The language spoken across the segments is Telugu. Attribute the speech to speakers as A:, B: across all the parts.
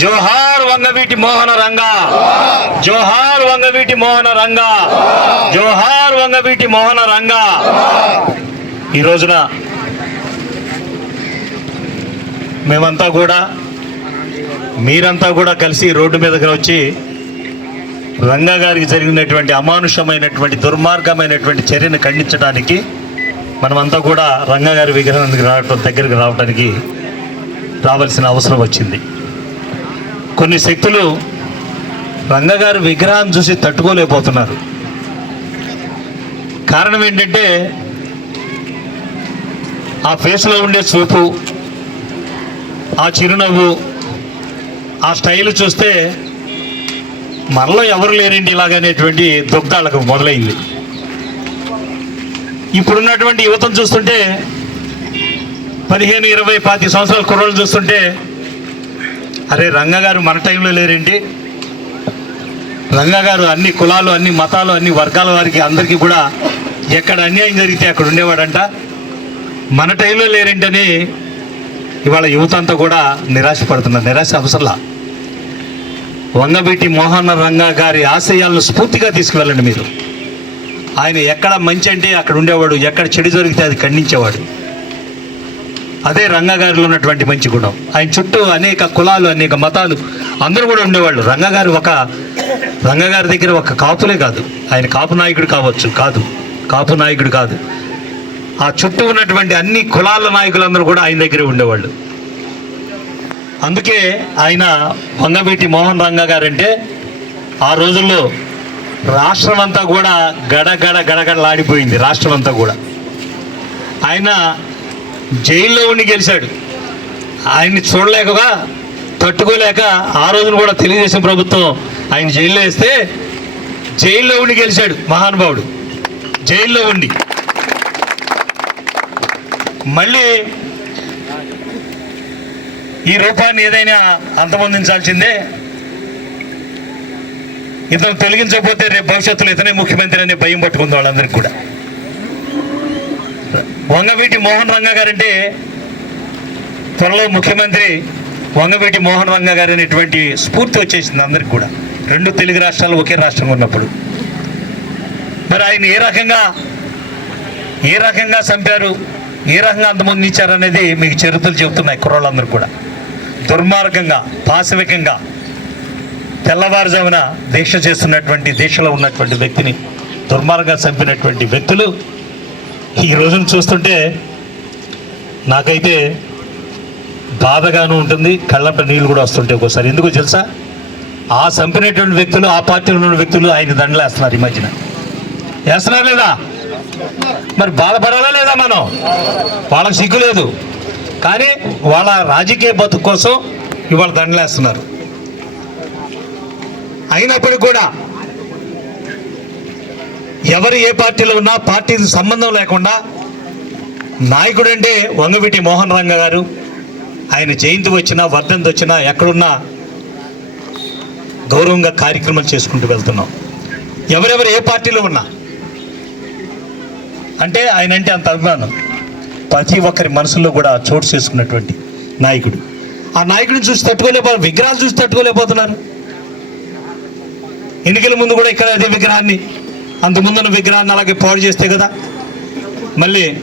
A: జోహార్ వంగవీటి మోహన రంగా. జోహార్ వంగవీటి మోహన రంగా. జోహార్ వంగవీటి మోహన రంగా. ఈ రోజున మేమంతా కూడా మీరంతా కూడా కలిసి రోడ్డు మీదకి వచ్చి రంగా గారికి జరిగినటువంటి అమానుషమైనటువంటి దుర్మార్గమైనటువంటి చర్యను ఖండించడానికి మనమంతా కూడా రంగగారి విగ్రహానికి రావటం దగ్గరికి రావడానికి రావాల్సిన అవసరం వచ్చింది. కొన్ని శక్తులు రంగగారి విగ్రహాన్ని చూసి తట్టుకోలేకపోతున్నారు. కారణం ఏంటంటే ఆ ఫేస్లో ఉండే చూపు ఆ చిరునవ్వు ఆ స్టైల్ చూస్తే మనలో ఎవరు లేరండి ఇలాగనేటువంటి దుగ్ధాలకు మొదలైంది. ఇప్పుడున్నటువంటి యువతను చూస్తుంటే పదిహేను ఇరవై పాతి సంవత్సరాల కుర్రలు చూస్తుంటే అరే రంగ గారు మన టైంలో లేరేంటి? రంగగారు అన్ని కులాలు అన్ని మతాలు అన్ని వర్గాల వారికి అందరికీ కూడా ఎక్కడ అన్యాయం జరిగితే అక్కడ ఉండేవాడంట. మన టైంలో లేరేంటని ఇవాళ యువత అంతా కూడా నిరాశపడుతున్నారు. నిరాశ అవసరంలా. వంగబీటి మోహన రంగ గారి ఆశయాలను స్ఫూర్తిగా తీసుకువెళ్ళండి మీరు. ఆయన ఎక్కడ మంచి అంటే అక్కడ ఉండేవాడు ఎక్కడ చెడు జరిగితే అది ఖండించేవాడు. అదే రంగగారిలో ఉన్నటువంటి మంచి గుణం. ఆయన చుట్టూ అనేక కులాలు అనేక మతాలు అందరూ కూడా ఉండేవాళ్ళు. రంగగారు ఒక రంగగారి దగ్గర ఒక కాపులే కాదు. ఆయన కాపు నాయకుడు కావచ్చు కాదు. కాపు నాయకుడు కాదు. ఆ చుట్టూ ఉన్నటువంటి అన్ని కులాల నాయకులందరూ కూడా ఆయన దగ్గరే ఉండేవాళ్ళు. అందుకే ఆయన వంగవీటి మోహన్ రంగ గారంటే ఆ రోజుల్లో రాష్ట్రం అంతా కూడా గడగడ గడగడలాడిపోయింది రాష్ట్రం అంతా కూడా. ఆయన జైల్లో ఉండి గెలిచాడు. ఆయన్ని చూడలేకగా తట్టుకోలేక ఆ రోజున కూడా తెలుగుదేశం ప్రభుత్వం ఆయన జైల్లో వేస్తే జైల్లో ఉండి గెలిచాడు మహానుభావుడు. జైల్లో ఉండి. మళ్ళీ ఈ రూపాన్ని ఏదైనా అంతమొందించాల్సిందే ఇతను తొలగించకపోతే రేపు భవిష్యత్తులో ఇతనే ముఖ్యమంత్రి అనే భయం పట్టుకుంది వాళ్ళందరికీ కూడా. వంగవీటి మోహన్ రంగ గారంటే త్వరలో ముఖ్యమంత్రి వంగవీటి మోహన్ రంగ గారు అనేటువంటి స్ఫూర్తి వచ్చేసింది అందరికి కూడా. రెండు తెలుగు రాష్ట్రాలు ఒకే రాష్ట్రంగా ఉన్నప్పుడు. మరి ఆయన ఏ రకంగా ఏ రకంగా చంపారు ఏ రకంగా అంతమంది ఇచ్చారనేది మీకు చరిత్రలు చెబుతున్నాయి కుర్రోళ్ళందరూ కూడా. దుర్మార్గంగా పాశవికంగా తెల్లవారుజామున దీక్ష చేస్తున్నటువంటి దీక్షలో ఉన్నటువంటి వ్యక్తిని దుర్మార్గంగా చంపినటువంటి వ్యక్తులు ఈ రోజును చూస్తుంటే నాకైతే బాధగాను ఉంటుంది కళ్ళంట నీళ్ళు కూడా వస్తుంటాయి ఒక్కోసారి. ఎందుకో తెలుసా? ఆ చంపినటువంటి వ్యక్తులు ఆ పార్టీలో ఉన్న వ్యక్తులు ఆయన దండలేస్తున్నారు ఈ మధ్యన. వేస్తున్నారా లేదా? మరి బాధపడాలా లేదా మనం? వాళ్ళకి సిగ్గు లేదు. కానీ వాళ్ళ రాజకీయ బతుకు కోసం ఇవాళ దండలేస్తున్నారు. అయినప్పటికీ కూడా ఎవరు ఏ పార్టీలో ఉన్నా పార్టీకి సంబంధం లేకుండా నాయకుడు అంటే వంగవీటి మోహన్ రంగ గారు. ఆయన జయంతి వచ్చినా వర్ధంతి వచ్చినా ఎక్కడున్నా గౌరవంగా కార్యక్రమాలు చేసుకుంటూ వెళ్తున్నాం. ఎవరెవరు ఏ పార్టీలో ఉన్నా. అంటే ఆయన అంటే అంత అభిమానం. ప్రతి ఒక్కరి మనసులో కూడా చోటు చేసుకున్నటువంటి నాయకుడు. ఆ నాయకుడిని చూసి తట్టుకోలేకపో విగ్రహాలు చూసి తట్టుకోలేకపోతున్నారు. ఎన్నికల ముందు కూడా ఇక్కడ అదే విగ్రహాన్ని అంత ముందున్న విగ్రహాన్ని అలాగే పాడు చేస్తే కదా. మళ్ళీ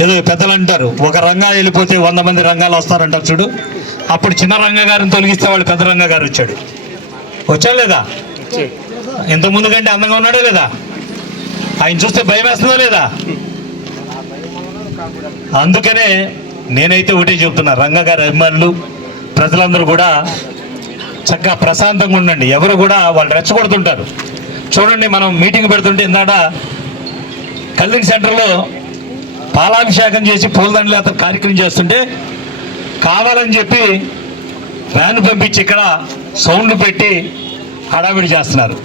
A: ఏదో పెద్దలు అంటారు ఒక రంగా వెళ్ళిపోతే వంద మంది రంగాలు వస్తారంటారు చూడు. అప్పుడు చిన్న రంగ గారిని తొలగిస్తే వాళ్ళు పెద్ద రంగ గారు వచ్చాడు. వచ్చాడు లేదా? ఇంత కంటే అందంగా ఉన్నాడో లేదా? ఆయన చూస్తే భయం వేస్తుందా లేదా? అందుకనే నేనైతే ఒకటే చెప్తున్నా రంగ గారి అభిమానులు ప్రజలందరూ కూడా చక్కగా ప్రశాంతంగా ఉండండి. ఎవరు కూడా వాళ్ళు రెచ్చగొడుతుంటారు. చూడండి మనం మీటింగ్ పెడుతుంటే ఇందాట కల్లింగ్ సెంటర్లో పాలాభిషేకం చేసి పూలదండలు అతను కార్యక్రమం చేస్తుంటే కావాలని చెప్పి వ్యాన్ పంపించి ఇక్కడ సౌండ్లు పెట్టి హడావిడి చేస్తున్నారు.